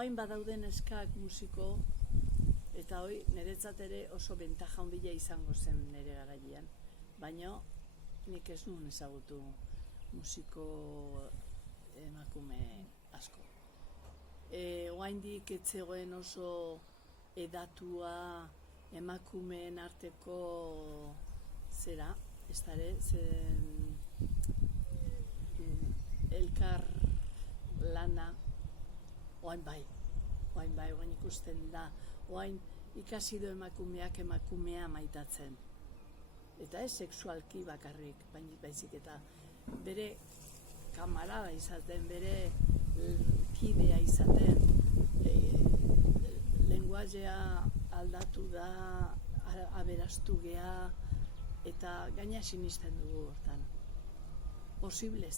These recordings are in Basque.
Oain badauden eskak musiko, eta hoi niretzat ere oso bentaja handia izango zen nire garaian. Baina nik ez nuen ezagutu musiko emakume asko. Oaindik ez zegoen oso edatua emakumeen arteko zera, ez dara, elkar lana, oain bai, oain ikusten da, oain ikasi du emakumeak emakumea maitatzen. Eta ez sexualki bakarrik, baizik eta bere kamarada izaten, bere kidea izaten, lenguazea aldatu da, aberastu gea, eta gaina sinisten dugu hortan. Posible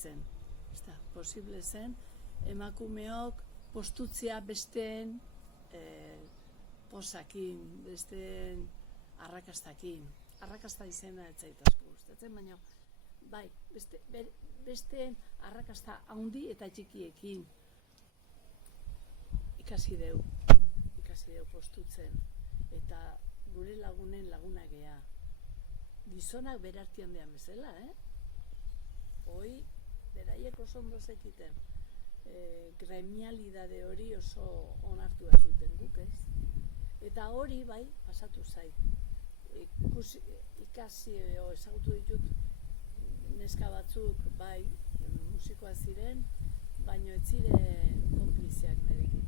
zen, emakumeok postutzea besteen posakin, besteen arrakastakin. Arrakasta izena ez zait asko gustatzen, baina bai, besteen arrakasta handi eta txikiekin ikasi deu postutzen, eta gure lagunen laguna gea. Gizonak berartian dean bezala, Hoi, beraiek oso ondo zekiten. Gremialidade hori oso onartua zuten guk, ez? Eta hori bai, pasatu zait. Ikasi ezagutu ditut neska batzuk bai musikoa ziren, baino ez ziren konpliziak nirekin.